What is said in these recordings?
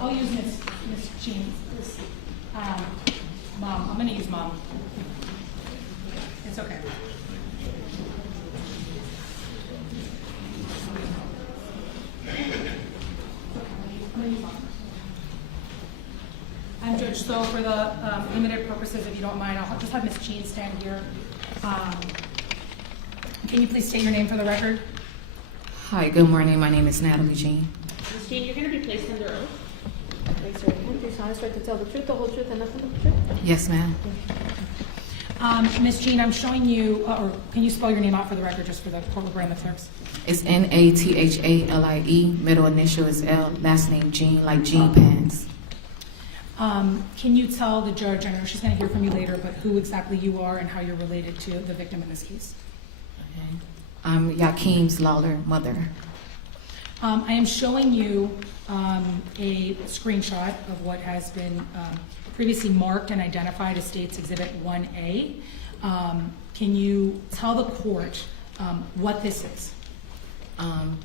I'll use Miss Jean. Mom, I'm going to use Mom. It's okay. And Judge, so for the limited purposes, if you don't mind, I'll just have Miss Jean stand here. Can you please state your name for the record? Hi, good morning. My name is Natalie Jean. Ms. Jean, you're going to be placed under oath. Raise your hand. Do you solemnly swear to tell the truth, the whole truth, and nothing but the truth? Yes, ma'am. Ms. Jean, I'm showing you, or can you spell your name out for the record, just for the court reporter and the clerks? It's Nathalie. Middle initial is L. Last name Jean, like Jean Pants. Can you tell the judge, I know she's going to hear from you later, but who exactly you are and how you're related to the victim in this case? Okay. I'm Yakim Lawler, mother. I am showing you a screenshot of what has been previously marked and identified as State's Exhibit 1A. Can you tell the court what this is?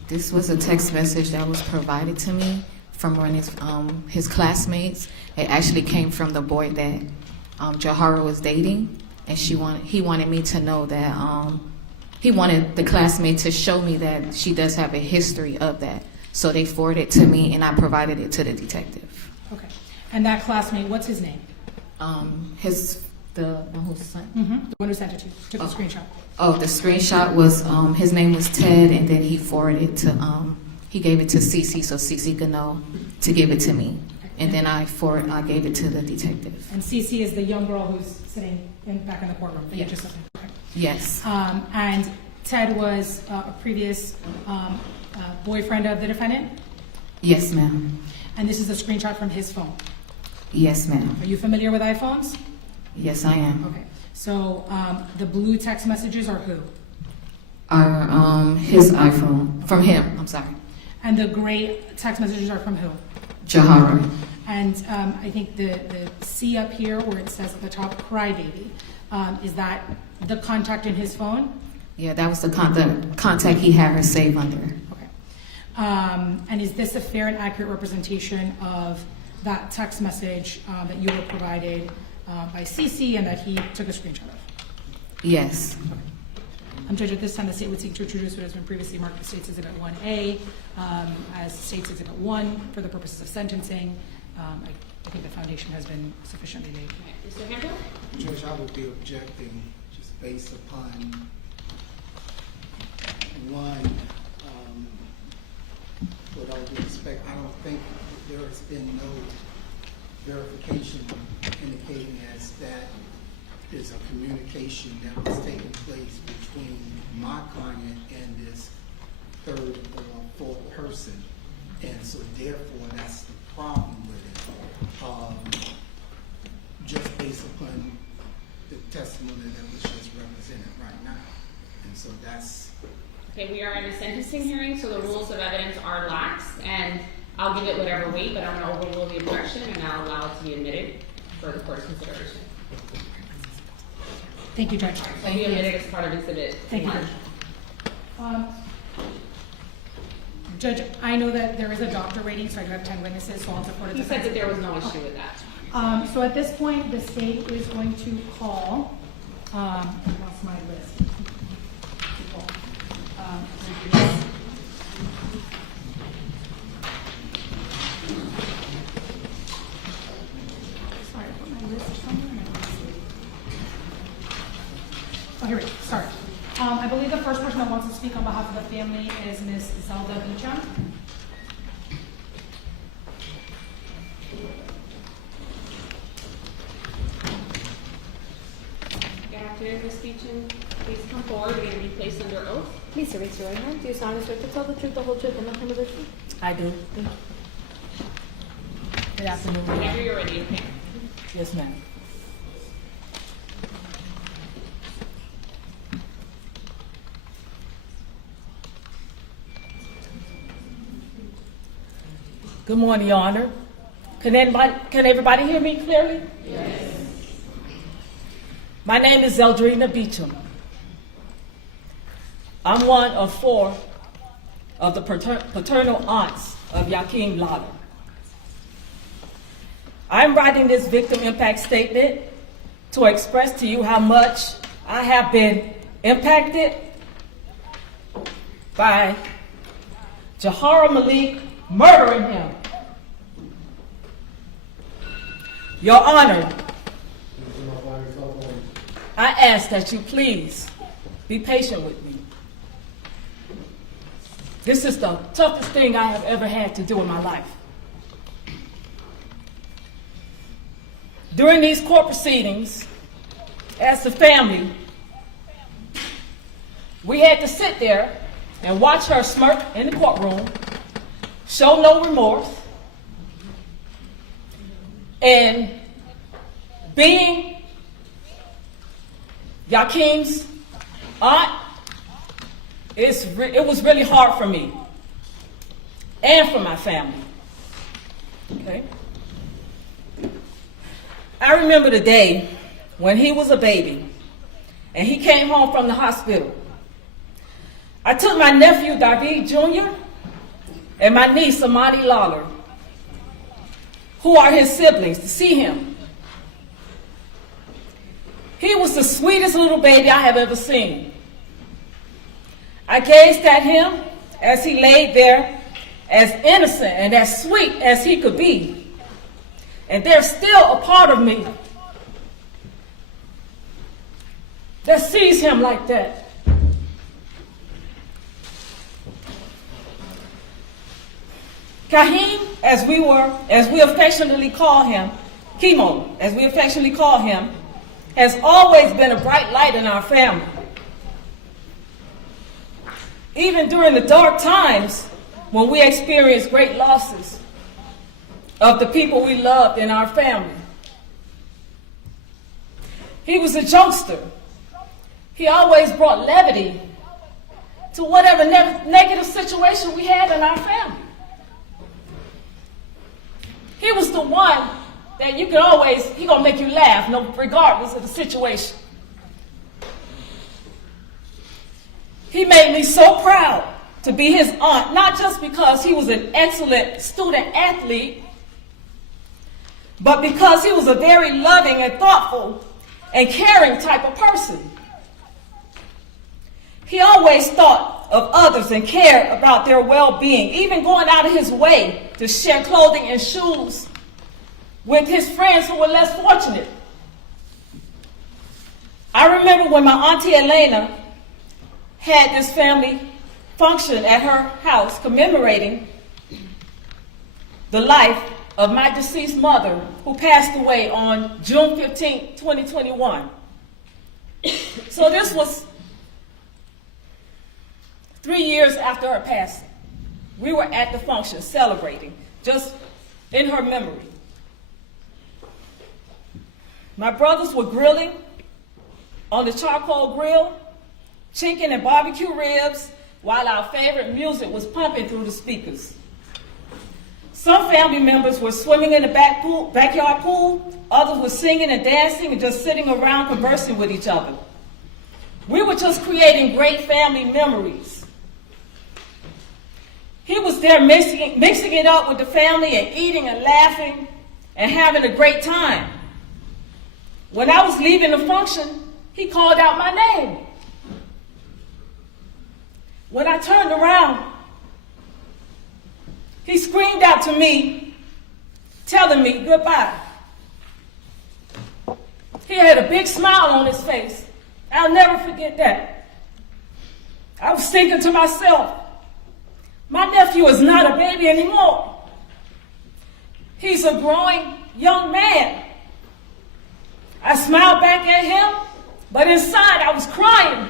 This was a text message that was provided to me from one of his classmates. It actually came from the boy that Jahara was dating, and he wanted me to know that he wanted the classmate to show me that she does have a history of that. So they forwarded it to me, and I provided it to the detective. Okay. And that classmate, what's his name? The one who's son. The one who sent it to you, took the screenshot. Oh, the screenshot was his name was Ted, and then he forwarded it to he gave it to Cece so Cece could know to give it to me, and then I gave it to the detective. And Cece is the young girl who's sitting back in the courtroom. Yes. Okay. Yes. And Ted was a previous boyfriend of the defendant? Yes, ma'am. And this is a screenshot from his phone? Yes, ma'am. Are you familiar with iPhones? Yes, I am. Okay. So the blue text messages are who? Are his iPhone from him? I'm sorry. And the gray text messages are from who? Jahara. And I think the C up here where it says at the top, crybaby, is that the contact in his phone? Yeah, that was the contact he had her save under. Okay. And is this a fair and accurate representation of that text message that you were provided by Cece and that he took a screenshot of? Yes. Judge, at this time, the state would seek to introduce what has been previously marked as State's Exhibit 1A as State's Exhibit 1 for the purposes of sentencing. I think the foundation has been sufficiently laid. Mr. Handel? Judge, I would be objecting just based upon one, with all due respect, I don't think there has been no verification indicating as that is a communication that was taking place between my client and this third or fourth person. And so therefore, that's the problem with it. Just based upon the testimony that was just represented right now. And so that's... Okay, we are in a sentencing hearing, so the rules of evidence are lax, and I'll give it whatever weight, but I'm going to overrule the objection, and I'll allow it to be admitted for the court's consideration. Thank you, Judge. It'll be admitted as part of Exhibit 1. Thank you, Judge. Judge, I know that there is a doctor waiting, so I do have 10 witnesses, so I'll defer to the He said that there was no issue with that. So at this point, the state is going to call, I lost my list. Sorry, I put my list somewhere. Oh, here we go, sorry. I believe the first person that wants to speak on behalf of the family is Ms. Eldrina Bynum. Good afternoon, Ms. Beecham. Please come forward. You're going to be placed under oath. Please raise your right hand. Do you solemnly swear to tell the truth, the whole truth, and nothing but the truth? I do. Thank you. Good afternoon. Whenever you're ready, okay? Yes, ma'am. Good morning, Your Honor. Can everybody hear me clearly? Yes. My name is Eldrina Bynum. I'm one of 4 of the paternal aunts of Yakim Lawler. I'm writing this victim impact statement to express to you how much I have been impacted by Jahara Malik murdering him. Your Honor, I ask that you please be patient with me. This is the toughest thing I have ever had to do in my life. During these court proceedings, as the family, we had to sit there and watch her smirk in the courtroom, show no remorse, and being Yakim's aunt, it was really hard for me and for my family. Okay? I remember the day when he was a baby and he came home from the hospital. I took my nephew, David Jr., and my niece, Yakim Lawler, who are his siblings, to see him. He was the sweetest little baby I have ever seen. I gazed at him as he laid there, as innocent and as sweet as he could be. And there's still a part of me that sees him like that. Kahim, as we affectionately call him, Chemo, as we affectionately call him, has always been a bright light in our family. Even during the dark times when we experienced great losses of the people we loved in our family. He was a jokester. He always brought levity to whatever negative situation we had in our family. He was the one that you could always, he gonna make you laugh, regardless of the situation. He made me so proud to be his aunt, not just because he was an excellent student athlete, but because he was a very loving and thoughtful and caring type of person. He always thought of others and cared about their well-being, even going out of his way to share clothing and shoes with his friends who were less fortunate. I remember when my auntie Elena had this family function at her house commemorating the life of my deceased mother, who passed away on June 15, 2021. So this was 3 years after her passing. We were at the function celebrating, just in her memory. My brothers were grilling on the charcoal grill, chicken and barbecue ribs, while our favorite music was pumping through the speakers. Some family members were swimming in the backyard pool, others were singing and dancing and just sitting around conversing with each other. We were just creating great family memories. He was there mixing it up with the family and eating and laughing and having a great time. When I was leaving the function, he called out my name. When I turned around, he screamed out to me, telling me goodbye. He had a big smile on his face. I'll never forget that. I was thinking to myself, my nephew is not a baby anymore. He's a growing young man. I smiled back at him, but inside I was crying,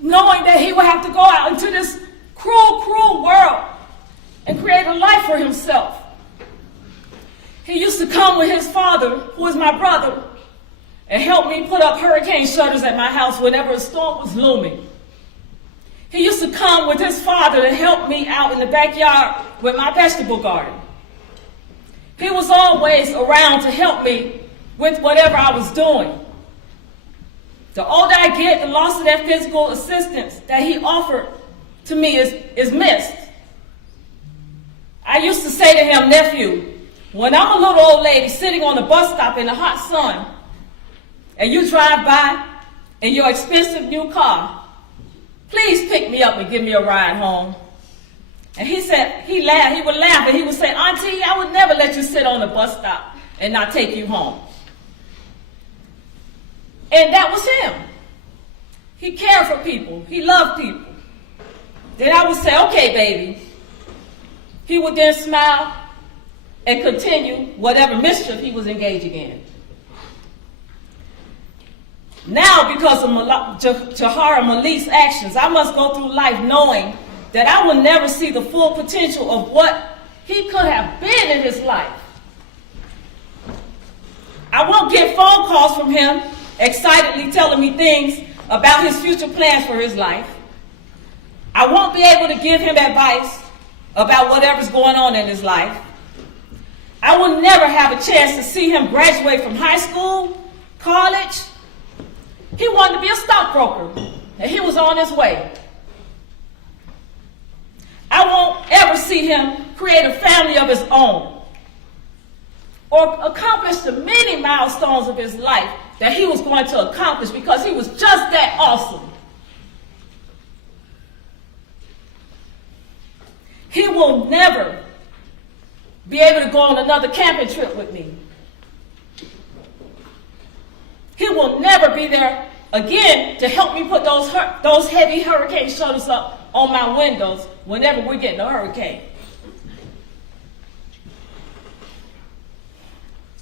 knowing that he would have to go out into this cruel, cruel world and create a life for himself. He used to come with his father, who was my brother, and help me put up hurricane shutters at my house whenever a storm was looming. He used to come with his father to help me out in the backyard with my vegetable garden. He was always around to help me with whatever I was doing. The older I get, the loss of that physical assistance that he offered to me is missed. I used to say to him, nephew, when I'm a little old lady sitting on the bus stop in the hot sun, and you drive by in your expensive new car, please pick me up and give me a ride home. And he said, he would laugh, and he would say, Auntie, I would never let you sit on the bus stop and not take you home. And that was him. He cared for people. He loved people. Then I would say, okay, baby. He would then smile and continue whatever mischief he was engaging in. Now, because of Jahara Malik's actions, I must go through life knowing that I will never see the full potential of what he could have been in his life. I won't get phone calls from him excitedly telling me things about his future plans for his life. I won't be able to give him advice about whatever's going on in his life. I will never have a chance to see him graduate from high school, college. He wanted to be a stockbroker, and he was on his way. I won't ever see him create a family of his own or accomplish the many milestones of his life that he was going to accomplish because he was just that awesome. He will never be able to go on another camping trip with me. He will never be there again to help me put those heavy hurricane shutters up on my windows whenever we're getting a hurricane.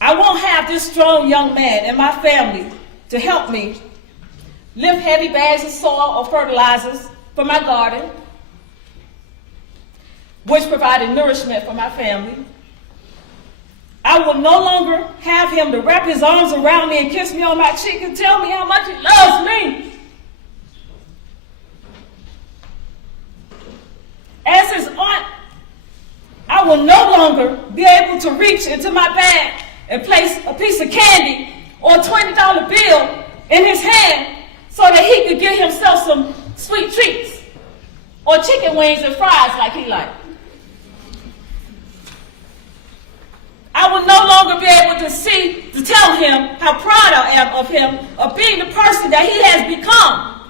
I won't have this strong young man in my family to help me lift heavy bags of soil or fertilizers for my garden, which provided nourishment for my family. I will no longer have him to wrap his arms around me and kiss me on my cheek and tell me how much he loves me. As his aunt, I will no longer be able to reach into my bag and place a piece of candy or a $20 bill in his hand so that he could get himself some sweet treats or chicken wings and fries like he liked. I will no longer be able to tell him how proud I am of him, of being the person that he has become,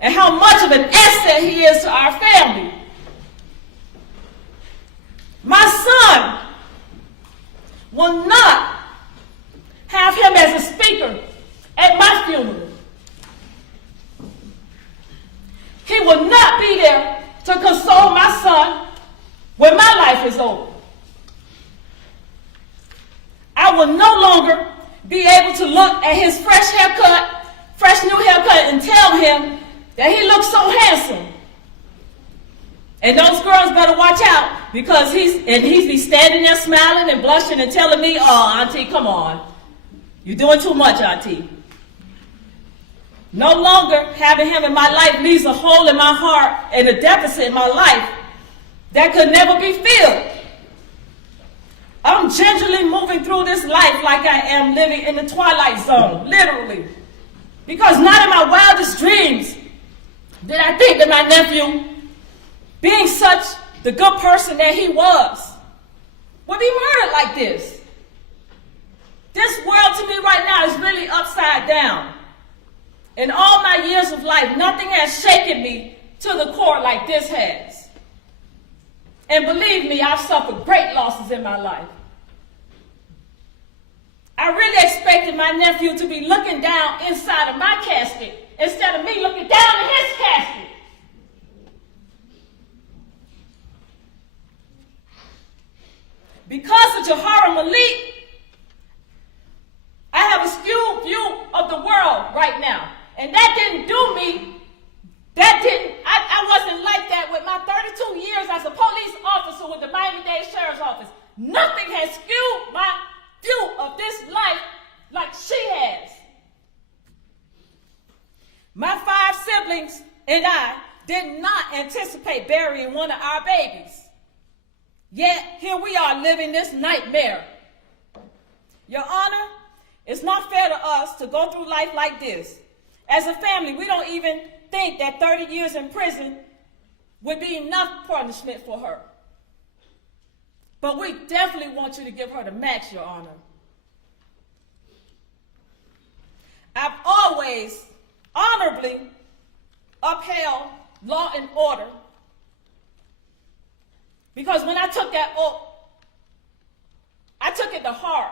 and how much of an asset he is to our family. My son will not have him as a speaker at my funeral. He will not be there to console my son when my life is over. I will no longer be able to look at his fresh new haircut, and tell him that he looks so handsome. And those girls better watch out, because he's be standing there smiling and blushing and telling me, oh, Auntie, come on. You're doing too much, Auntie. No longer having him in my life leaves a hole in my heart and a deficit in my life that could never be filled. I'm gingerly moving through this life like I am living in the twilight zone, literally. Because not in my wildest dreams did I think that my nephew, being such the good person that he was, would be murdered like this. This world to me right now is really upside down. In all my years of life, nothing has shaken me to the core like this has. And believe me, I've suffered great losses in my life. I really expected my nephew to be looking down inside of my casket instead of me looking down in his casket. Because of Jahara Malik, I have a skewed view of the world right now. And that didn't do me. I wasn't like that with my 32 years as a police officer with the Miami-Dade Sheriff's Office. Nothing has skewed my view of this life like she has. My 5 siblings and I did not anticipate burying one of our babies. Yet, here we are living this nightmare. Your Honor, it's not fair to us to go through life like this. As a family, we don't even think that 30 years in prison would be enough punishment for her. But we definitely want you to give her the max, Your Honor. I've always honorably upheld law and order, because when I took that oath, I took it to heart,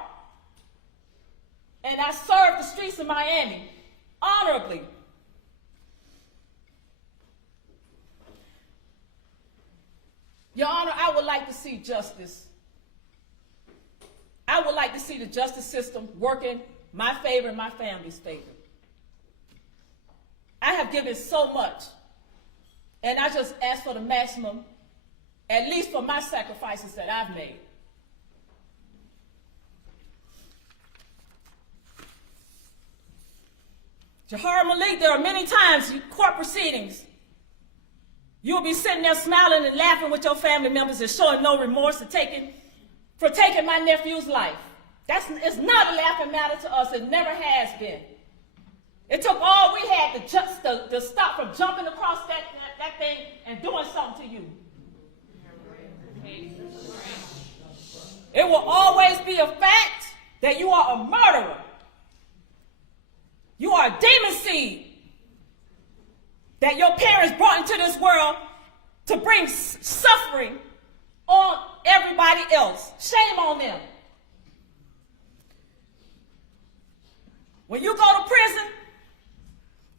and I served the streets of Miami honorably. Your Honor, I would like to see justice. I would like to see the justice system working my favor and my family's favor. I have given so much, and I just ask for the maximum, at least for my sacrifices that I've made. Jahar Malik, there are many times in court proceedings, you'll be sitting there smiling and laughing with your family members and showing no remorse for taking my nephew's life. It's not a laughing matter to us. It never has been. It took all we had to stop from jumping across that thing and doing something to you. It will always be a fact that you are a murderer. You are a demon seed that your parents brought into this world to bring suffering on everybody else. Shame on them. When you go to prison,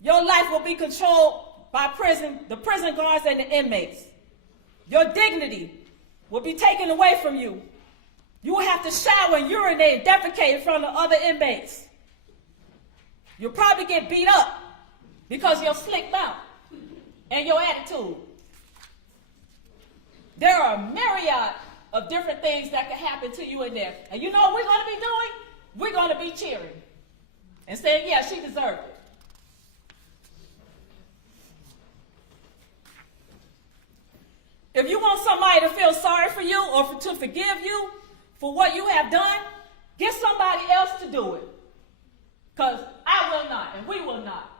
your life will be controlled by the prison guards and the inmates. Your dignity will be taken away from you. You will have to shower and urinate and defecate in front of other inmates. You'll probably get beat up because of your slick mouth and your attitude. There are a myriad of different things that can happen to you in there. And you know what we're going to be doing? We're going to be cheering and saying, yeah, she deserved it. If you want somebody to feel sorry for you or to forgive you for what you have done, get somebody else to do it. Because I will not, and we will not.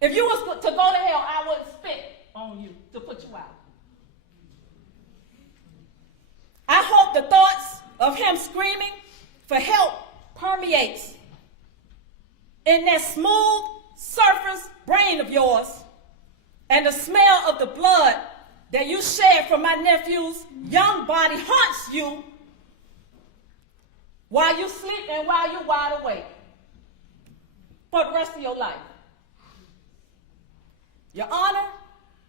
If you was to go to hell, I wouldn't spit on you to put you out. I hope the thoughts of him screaming for help permeates in that smooth surface brain of yours, and the smell of the blood that you shed from my nephew's young body haunts you while you sleep and while you're wide awake for the rest of your life. Your Honor,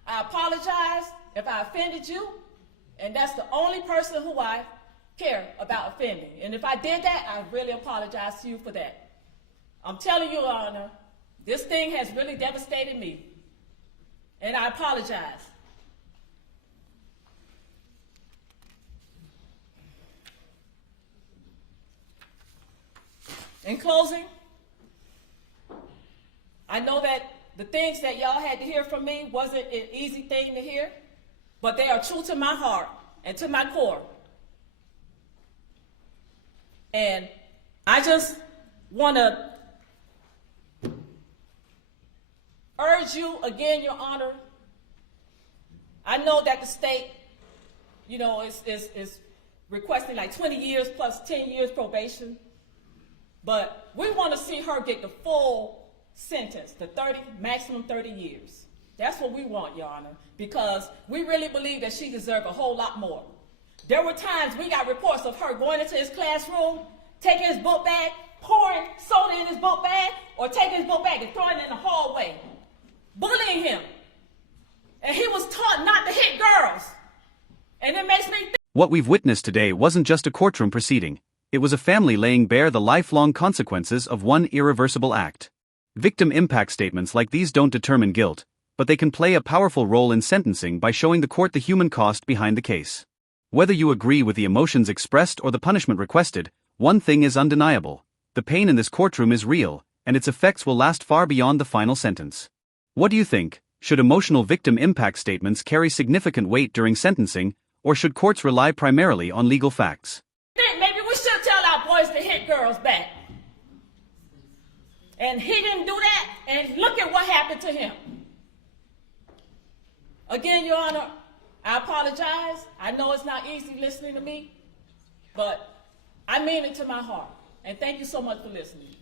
I apologize if I offended you, and that's the only person who I care about offending. And if I did that, I really apologize to you for that. I'm telling you, Your Honor, this thing has really devastated me, and I apologize. In closing, I know that the things that y'all had to hear from me wasn't an easy thing to hear, but they are true to my heart and to my core. And I just want to urge you again, Your Honor. I know that the state, is requesting like 20 years plus 10 years probation, but we want to see her get the full sentence, the maximum 30 years. That's what we want, Your Honor, because we really believe that she deserves a whole lot more. There were times we got reports of her going into his classroom, taking his book bag, pouring soda in his book bag, or taking his book bag and throwing it in the hallway, bullying him. And he was taught not to hit girls. And it makes me think. What we've witnessed today wasn't just a courtroom proceeding. It was a family laying bare the lifelong consequences of one irreversible act. Victim impact statements like these don't determine guilt, but they can play a powerful role in sentencing by showing the court the human cost behind the case. Whether you agree with the emotions expressed or the punishment requested, one thing is undeniable: the pain in this courtroom is real, and its effects will last far beyond the final sentence. What do you think? Should emotional victim impact statements carry significant weight during sentencing, or should courts rely primarily on legal facts? Maybe we should tell our boys to hit girls back. And he didn't do that, and look at what happened to him. Again, Your Honor, I apologize. I know it's not easy listening to me, but I mean it to my heart. And thank you so much for listening.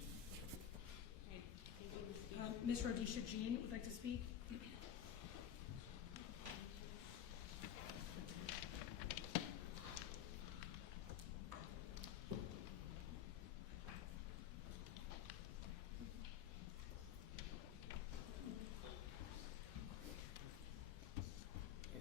Ms. Rhodesha Jean would like to speak.